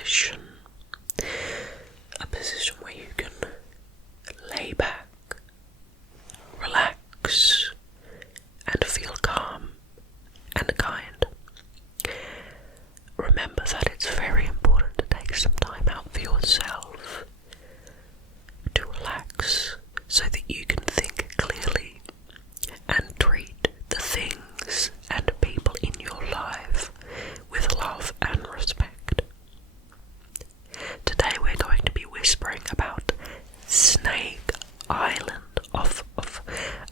position. A position where you can lay back, relax, and feel calm and kind. Remember that it's very important to take some time out for yourself to relax so that you can think clearly and treat the things and people in your life with love and respect. Today we're going to be whispering about Snake Island off of,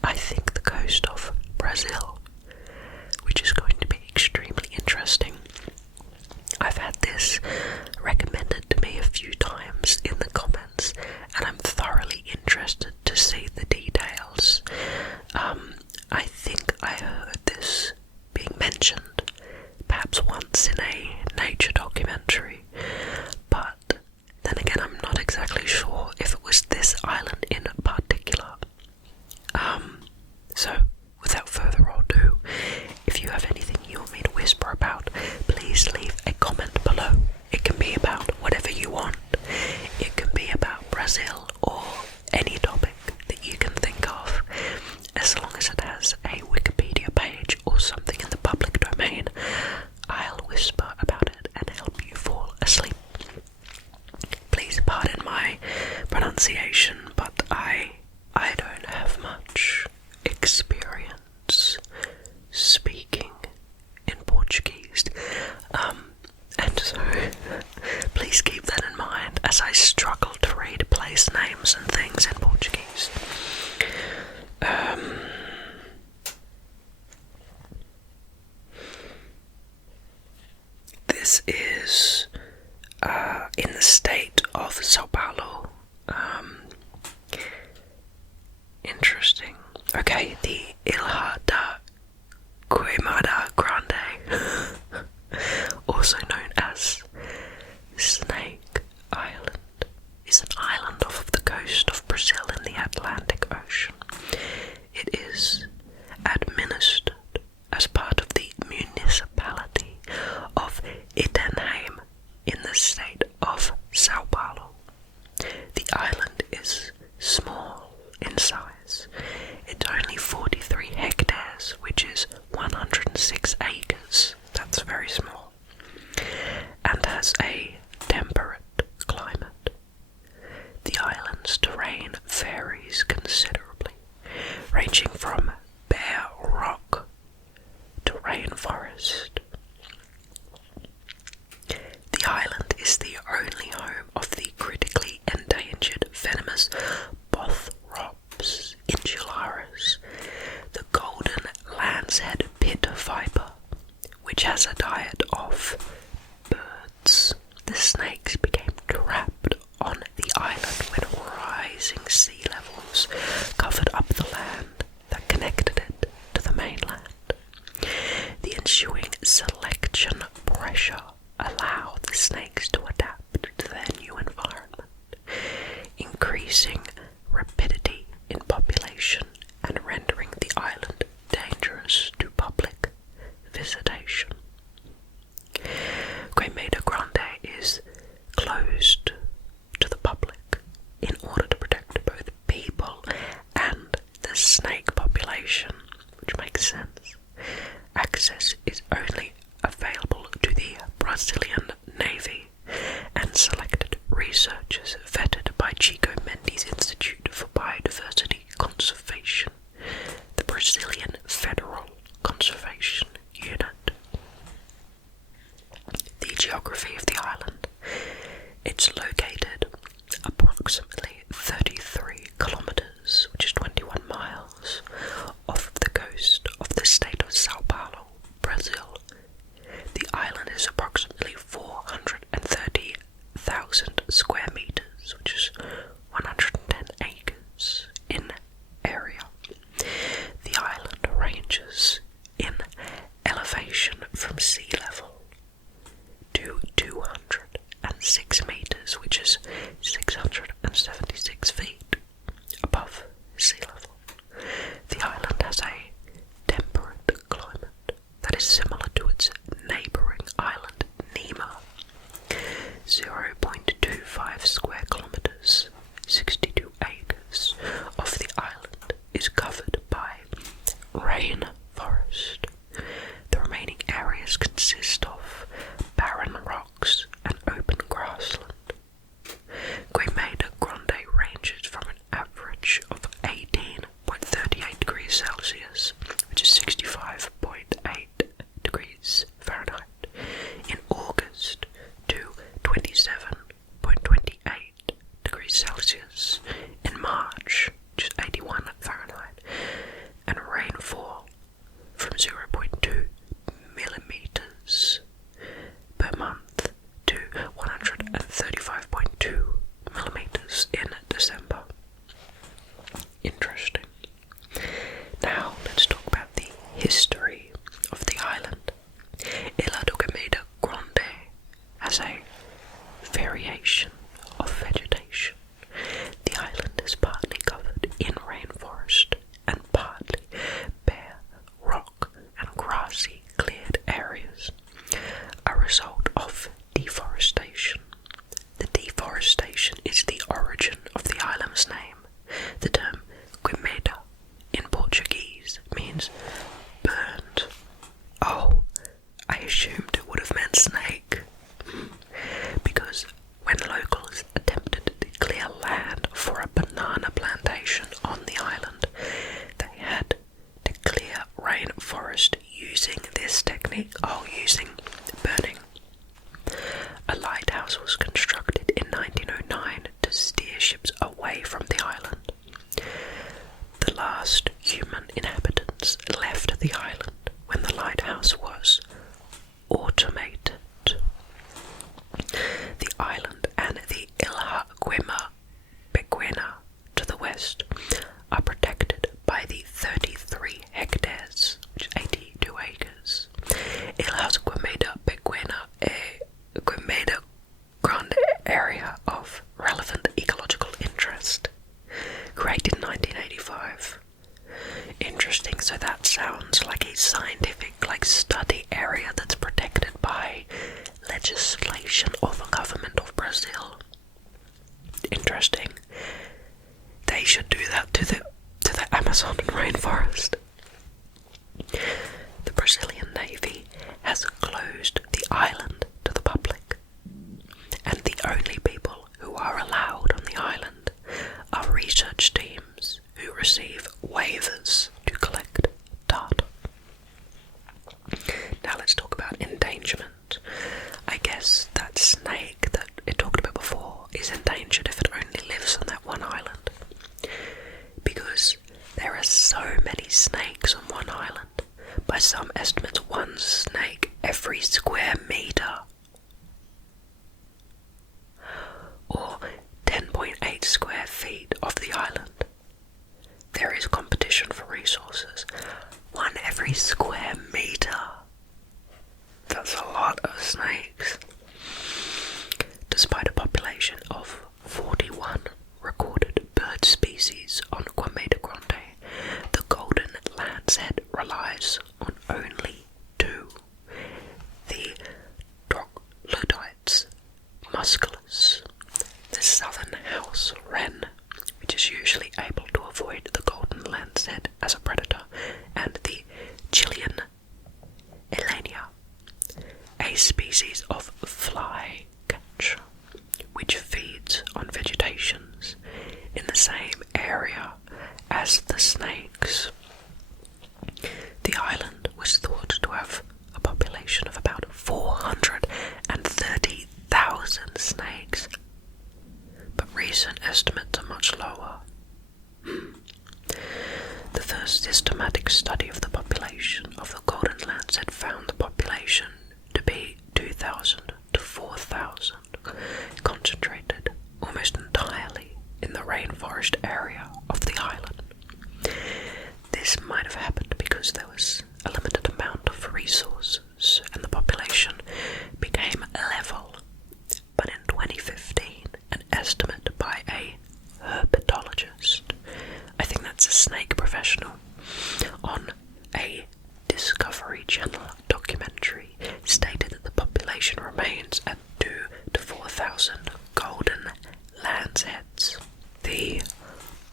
I think, the coast of Brazil, which is going to be extremely interesting. I've had this recommended to me a few times in the comments, and I'm thoroughly interested to see the details. I think I heard this being mentioned perhaps once in a nature documentary, but then again I'm not exactly sure if it was this island in particular. So without further ado, if you have anything you want me to whisper about, please leave a comment below. It can be about whatever you want. It can be about Brazil or any topic that you can think of. As long as it has a Wikipedia page or something in the public domain, I'll whisper about it and help you fall asleep. Please pardon my pronunciation, but I don't have much experience speaking in Portuguese, and so please keep that in mind as I struggle to read place names and things in Portuguese. This is in the state of Sao Paulo. Interesting. Okay, the Ilha da Queimada Grande, also known as Snake Island, is an island off the coast of Brazil in the Atlantic Ocean. It is administered as part of the municipality of Itahaem in the state of Sao Paulo. The island is small in size. It's only 43 hectares, which is 106 acres. That's very small. And has a temperate climate. The island's terrain varies considerably, ranging from bare rock to rainforest. The island is the only home of the critically endangered venomous Bothrops insularis, the golden lancehead pit viper, which has a diet of birds. The snakes became trapped on the island when rising sea levels covered up the land that connected it to the mainland. The ensuing selection pressure allowed the snakes to adapt to their new environment, increasing rapidity in population and rendering the island dangerous to public visitation. Queimada Grande is closed to the public in order to protect both people and the snake population, which makes sense. Access is only available to the Brazilian Navy and selected researchers vetted by Chico Mendes Institute for Biodiversity Conservation, the Brazilian Federal Conservation Unit. The geography of the island. It's located approximately 33 kilometers, which is 21 miles, off the coast of the state of Sao Paulo, Brazil. The island is approximately 430,000 square meters, which is 110 acres in area. The island ranges in elevation from sea level to 206 meters, which is 676 feet above sea level. The island has a temperate climate that is similar to its neighbouring island Nemo. 0.25 square kilometers, 62 acres, of the island is covered by rainforest. The remaining areas consist of barren rocks and open grassland. Queimada Grande ranges from an average of 18.38 degrees Celsius, which is 65.8 degrees Fahrenheit, in August to 27.28 degrees Celsius in March, which is 81 Fahrenheit, and rainfall from 0.2 millimeters per month to 135.2 millimeters in December. Interesting. Now let's talk about the history of the island. Ilha da Queimada Grande has a variation of vegetation. The island is partly covered in rainforest and partly bare rock and grassy cleared areas, a result of deforestation. The deforestation is the origin of the island's name. The term Queimada in Portuguese means burned. Oh, I assumed it would have meant snake. Because when locals attempted to clear land for a banana plantation on the island, they had to clear rainforest using this technique, using burning. A lighthouse was constructed in 1909 to steer ships away from the island. The last human inhabitants left the island when the lighthouse was automated. The island and the Ilha Queimada to the west are protected by the 33 hectares, which is 82 acres. Ilha Queimada Grande area of relevant ecological interest, created in 1985. Interesting, so that sounds like a scientific, study area that's protected by legislation of the government of Brazil. Interesting. They should do that to the Amazon rainforest. The Brazilian Navy has closed the island to the public, and the only people who are allowed on the island are research teams who receive waivers to collect data. Now let's talk about endangerment. I guess that snake that it talked about before is endangered if it only lives on that one island. Because there are so many snakes on one island. By some estimates, one snake every square meter, or 10.8 square feet of the island. There is competition for resources. One every square meter. That's a lot of snakes. Despite a population of 41 recorded bird species on Queimada Grande, the golden lancehead relies on only 2. The troglodytes musculus, the southern house wren, which is usually able to avoid the golden lancehead as a predator, and the Chilean elenia, a species of flycatcher, which feeds on vegetations in the same area as the snakes. The island was thought to have a population of about 430,000 snakes, but recent estimates are much lower. The first systematic study of the population of the golden lancehead found the population to be 2,000 to 4,000, concentrated almost entirely in the rainforest area of the island. This might have happened because there was a limited amount of resources and the population became level. But in 2015, an estimate by a herpetologist, I think that's a snake professional, on a Discovery Channel documentary stated that the population remains at 2 to 9,000 golden lanceheads. The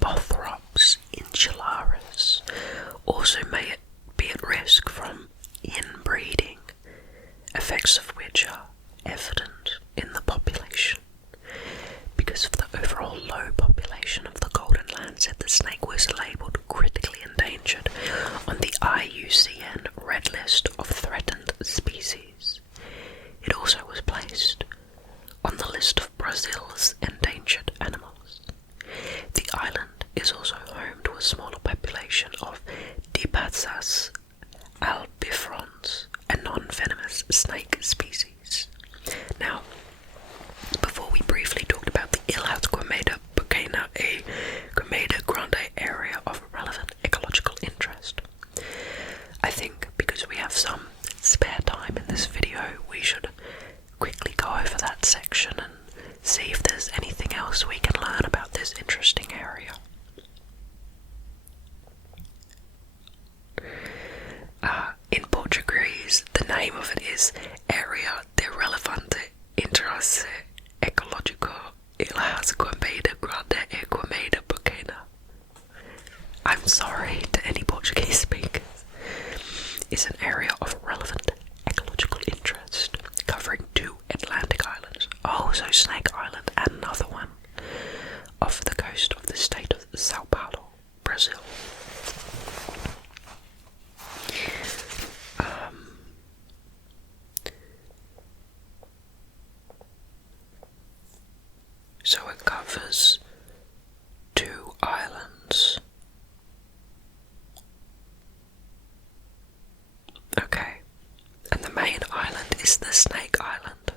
Bothrops insularis also may be at risk from inbreeding, effects of which are evident in the population. Because of the overall low population of the golden lancehead, the snake was labelled critically endangered on the IUCN Red List of Threatened Species. It also was placed on the list of Brazil's endangered animals. The island is also home to a smaller population of Dipatsas albifrons, a non-venomous snake species. Now, before we briefly talked about the Ilha da Queimada Grande area of relevant ecological interest, I think because we have some spare time in this video, we should quickly go over that section and see if there's anything else we can learn about this interesting area. In Portuguese, the name of it is Área de Relevante Interesse Ecológico Ilha da Queimada Grande e Queimada Pequena. I'm sorry to any Portuguese speakers. Is an area of relevant ecological interest covering 2 Atlantic islands, so Snake Island and another one, off the coast of the state of Sao Paulo, Brazil. So it covers 2 islands. Okay, and the main island is the Snake Island.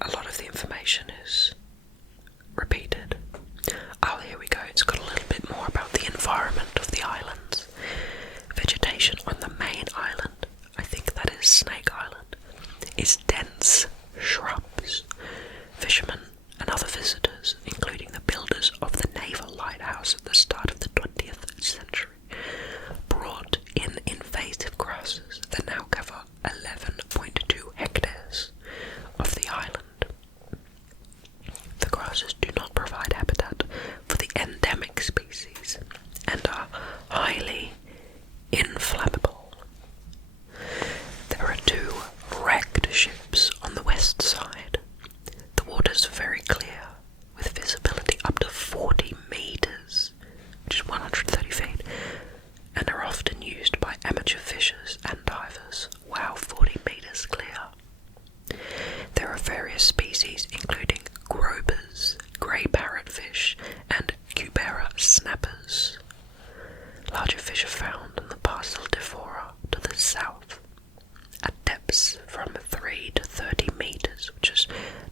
A lot of the information is repeated. Oh, here we go. It's got a little bit more about the environment of the islands. Vegetation on the main island, I think that is Snake Island, is dense shrubs. Fishermen and other visitors, including the builders of the naval lighthouse at the start of the 20th century, brought in invasive grasses that now cover 11.2 hectares of the island. The grasses do not provide habitat for the endemic species and are highly inflammable. There are 2 wrecked ships on the west side. The waters are very clear, with visibility up to 40 meters, which is 130 feet, and are often used by amateur fishers and divers. Wow, 40 meters clear. There are various species including grobers, grey parrotfish, and cubera snappers. Larger fish are found in the Parcel d'Ifora to the south, at depths from 3 to 30 meters, which is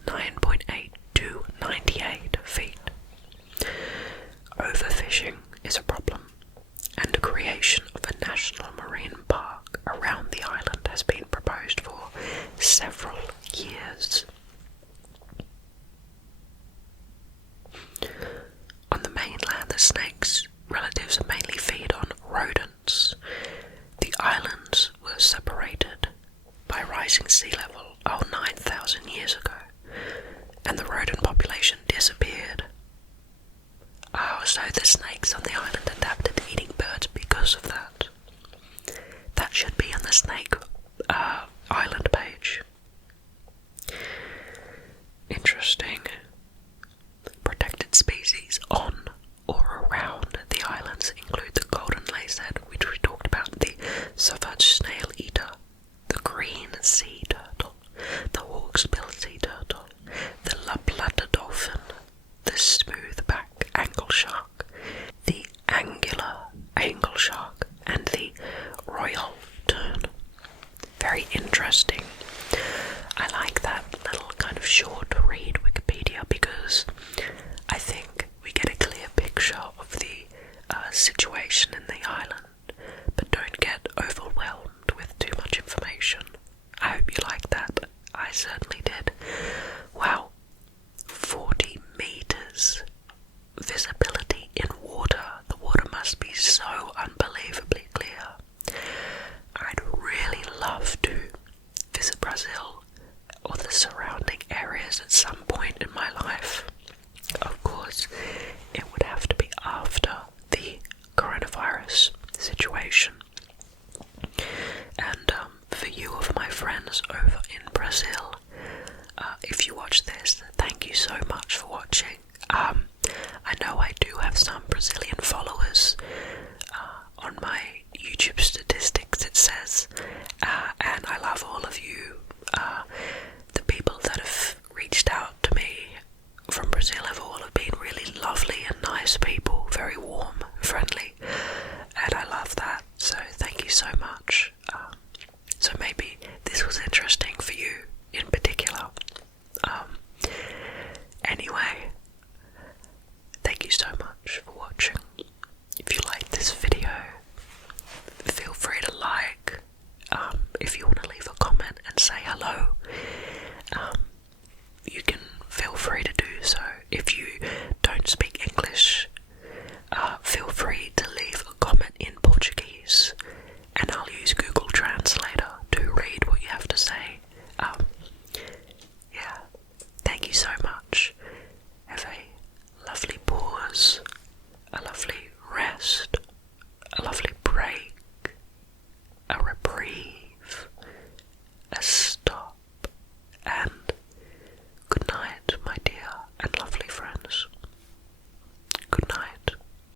9.8 to 98 feet. Overfishing is a problem, and the creation of a national marine park around the island has been proposed for several years. On the mainland, the snake's relatives mainly feed on rodents. The islands were separated by rising sea level 9,000 years ago, and the rodent population disappeared. So the snakes on the island adapted to eating birds because of that. That should be on the Snake Island page. Interesting. Protected species on or around the islands include the golden lacehead, which we talked about, the savage snail eater, the green sea turtle, the hawksbill sea turtle, the La Plata dolphin, the smoothback angle shark, the angular angle shark, and the royal tern. Very interesting. I like that little kind of short read Wikipedia because I think we get a clear picture of the situation in the island, but don't get overwhelmed with too much information. I hope you like that. I certainly did. Wow, 40 meters visibility in water. The water must be so unbelievably clear. I'd really love to visit Brazil this at some point in my life. Of course, it would have to be after the coronavirus situation. And for you of my friends over in Brazil, if you watch this, thank you so much for watching. I know I do have some Brazilian followers,